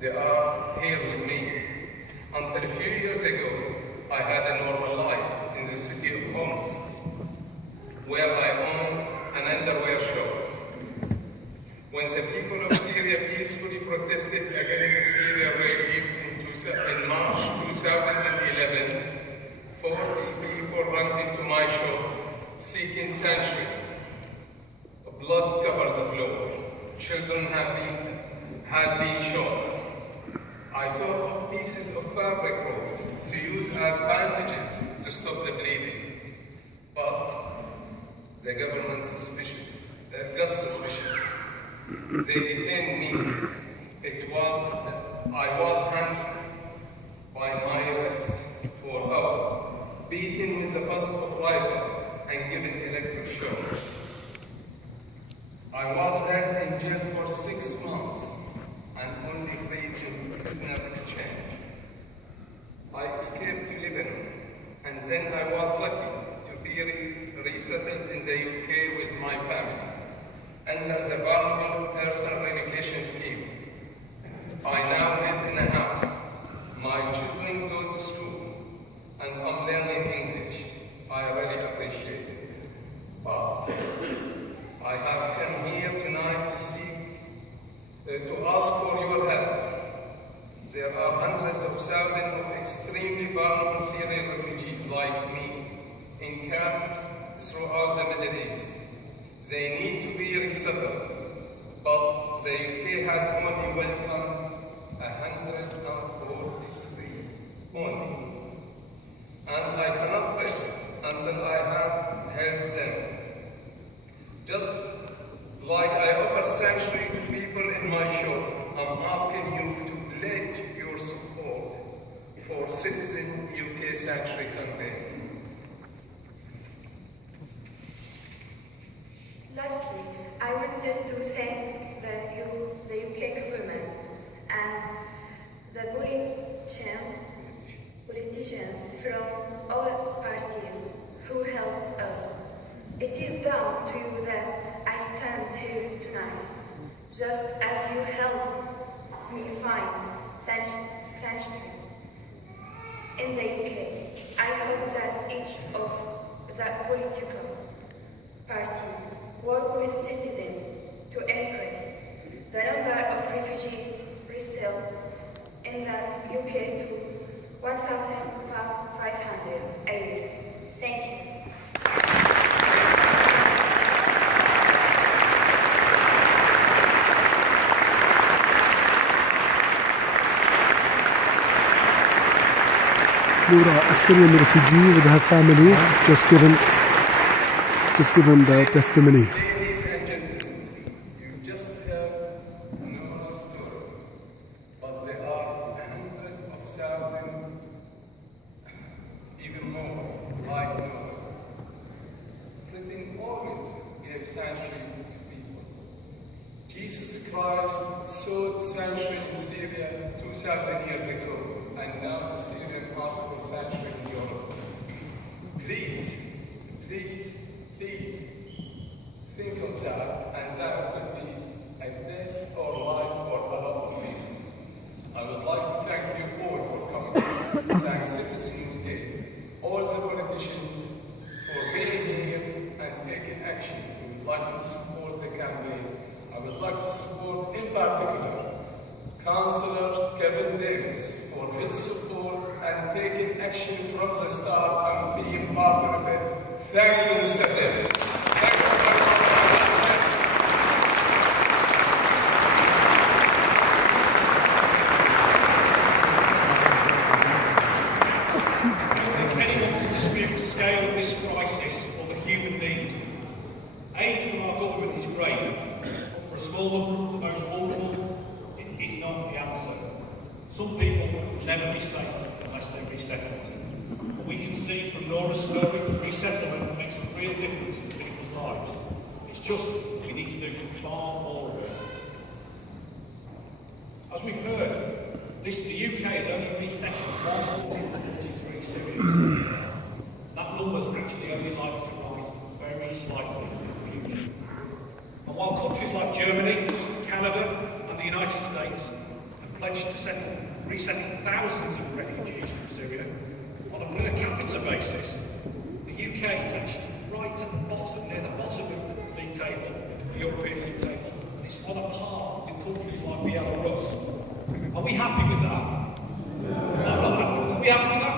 They are here with me. Until a few years ago, I had a normal life in the city of Homs, where I own an underwear shop. When the people of Syria peacefully protested against the Syrian regime in March 2011, 40 people ran into my shop seeking sanctuary. Blood covers the floor. Children had been shot. I tore off pieces of fabric rolls to use as bandages to stop the bleeding. But the government got suspicious. They detained me. I was handcuffed by my wrists for hours, beaten with a butt of rifle and given electric shocks. I was held in jail for 6 months and only freed in prisoner exchange. I escaped to Lebanon, and then I was lucky to be resettled in the UK with my family under the Vulnerable Person Relocation Scheme. I now live in a house. My children go to school, and I'm learning English. I really appreciate it. But I have come here tonight to ask for your help. There are hundreds of thousands of extremely vulnerable Syrian refugees like me in camps throughout the Middle East. They need to be resettled, but the UK has only welcomed 143 only. And I cannot rest until I have helped them. Just like I offer sanctuary to people in my shop, I'm asking you to pledge your support for Citizen UK Sanctuary campaign. Lastly, I wanted to thank the UK government and the politicians from all parties who helped us. It is down to you that I stand here tonight, just as you helped me find sanctuary in the UK. I hope that each of the political parties work with citizens to increase the number of refugees resettled in the UK to 1,500. Thank you. Laura, a Syrian refugee with her family, just given the testimony. Ladies and gentlemen, you just heard no story, but there are hundreds of thousands, even more, like Noah. Flipping always gave sanctuary to people. Jesus Christ sought sanctuary in Syria 2,000 years ago, and now the Syrian ask for sanctuary in Europe. Please, think of that, and that could be a death or life for a lot of people. I would like to thank you all for coming. Thank Citizen UK, all the politicians for being here and taking action. We would like to support the campaign. I would like to support, in particular, Councillor Kevin Davis for his support and taking action from the start and being part of it. Thank you, Mr. Davis. Thank you very much. I don't think anyone can dispute the scale of this crisis or the human need. Aid from our government is great, but for a small number, the most vulnerable, it is not the answer. Some people will never be safe unless they're resettled. But we can see from Nora's story that resettlement makes a real difference to people's lives. It's just we need to do far more of it. As we've heard, the UK has only resettled 143 Syrians. That number's actually only likely to rise very slightly in the future. And while countries like Germany, Canada and the United States have pledged to resettle thousands of refugees from Syria on a per capita basis. The UK is actually right at the bottom, near the bottom of the league table, the European league table. It's on a par with countries like Belarus. Are we happy with that? I'm not happy. Are we happy with that?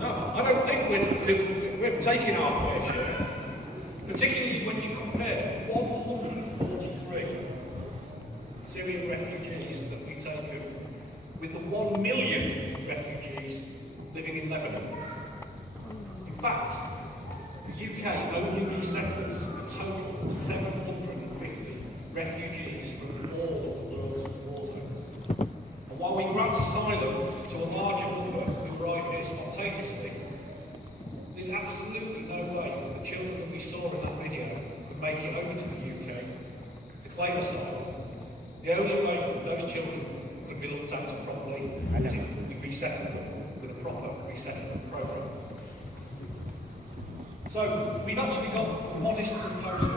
No, I don't think we're taking our fair share. Particularly when you compare 143 Syrian refugees that we've taken with the 1 million refugees living in Lebanon. In fact, the UK only resettles a total of 750 refugees from all the world's war zones. And while we grant asylum to a larger number who arrive here spontaneously, there's absolutely no way that the children that we saw in that video could make it over to the UK to claim asylum. The only way that those children could be looked after properly is if we resettled them with a proper resettlement programme. So we've actually got a modest proposal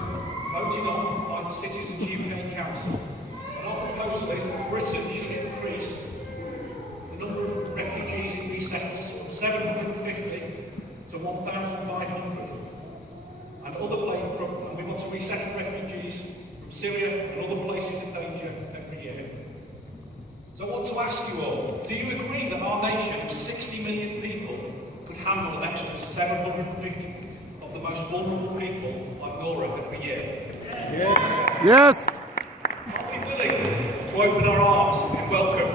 voted on by the Citizens UK Council. And our proposal is that Britain should increase the number of refugees it resettles from 750 to 1,500. And we want to resettle refugees from Syria and other places of danger every year. So I want to ask you all, do you agree that our nation of 60 million people could handle an extra 750 of the most vulnerable people like Nora every year? Yes. Are we willing to open our arms and welcome?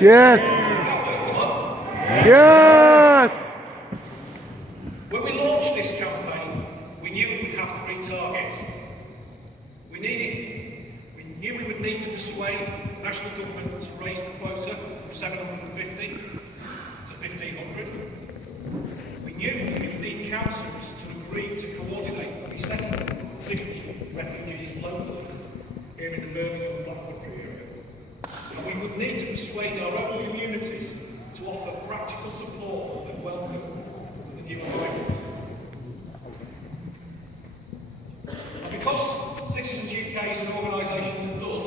Yes. Yes. When we launched this campaign, we knew we would have 3 targets. We knew we would need to persuade the national government to raise the quota from 750 to 1,500. We knew we would need councils to agree to coordinate the resettlement of 50 refugees locally here in the Birmingham and Black Country area. And we would need to persuade our own communities to offer practical support and welcome for the new arrivals. And because Citizens UK is an organisation that does,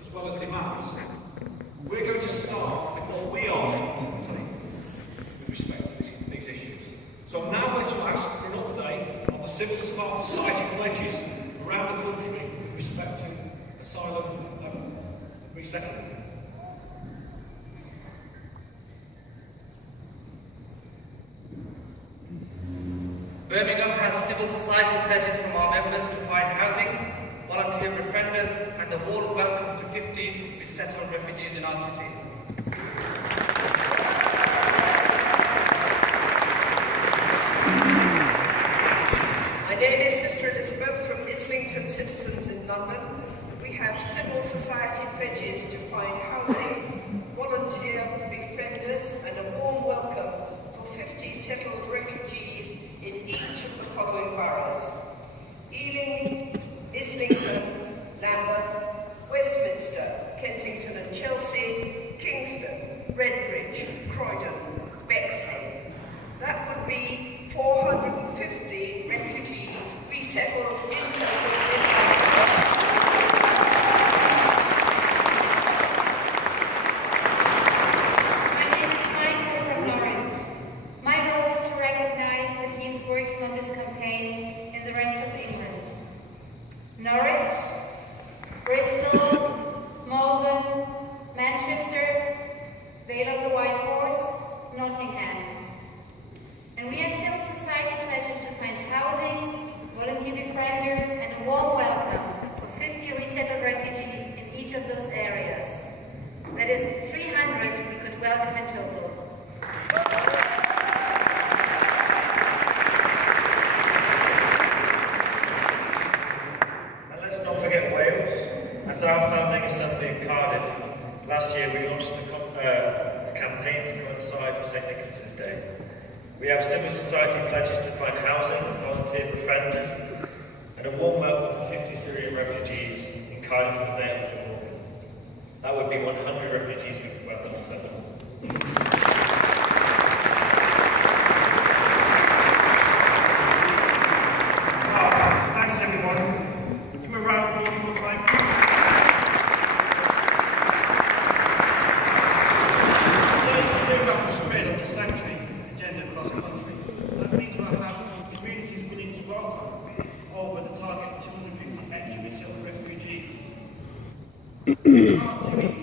as well as demands, we're going to start with what we are going to take with respect to these issues. So I'm now going to ask for an update on the civil society pledges around the country with respect to asylum and resettlement. Birmingham has civil society pledges from our members to find housing, volunteer befrienders, and a warm welcome to 50 resettled refugees in our city. My name is Sister Elizabeth from Islington Citizens in London. We have civil society pledges to find housing, volunteer befrienders, and a warm welcome for 50 settled refugees in each of the following boroughs: Ealing, Islington, Lambeth, Westminster, Kensington and Chelsea, Kingston, Redbridge, Croydon, Bexley. That would be 450 refugees resettled in total in London. Norwich, Bristol, Malvern, Manchester, Vale of the White Horse, Nottingham. And we have civil society pledges to find housing, volunteer befrienders, and a warm welcome for 50 resettled refugees in each of those areas. That is 300 we could welcome in total. At our founding assembly in Cardiff, last year we launched a campaign to coincide with St Nicholas's Day. We have civil society pledges to find housing, volunteer befrienders, and a warm welcome to 50 Syrian refugees in Cardiff and the Vale of Morgan. That would be 100 refugees we could welcome in total. Thanks everyone. Give me a round of applause one more time. trail of the sanctuary agenda across the country. That means we'll have communities willing to welcome over the target of 250 extra resettled refugees. We can't do it